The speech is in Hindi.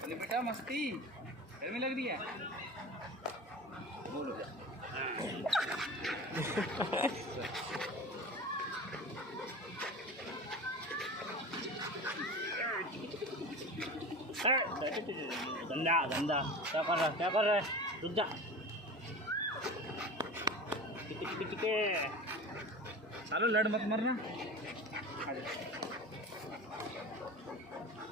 अरे बेटा मस्ती गर्मी लग रही है बोलो गंदा गंदा क्या कर रहा है रुक जा चलो लड़ मत मरना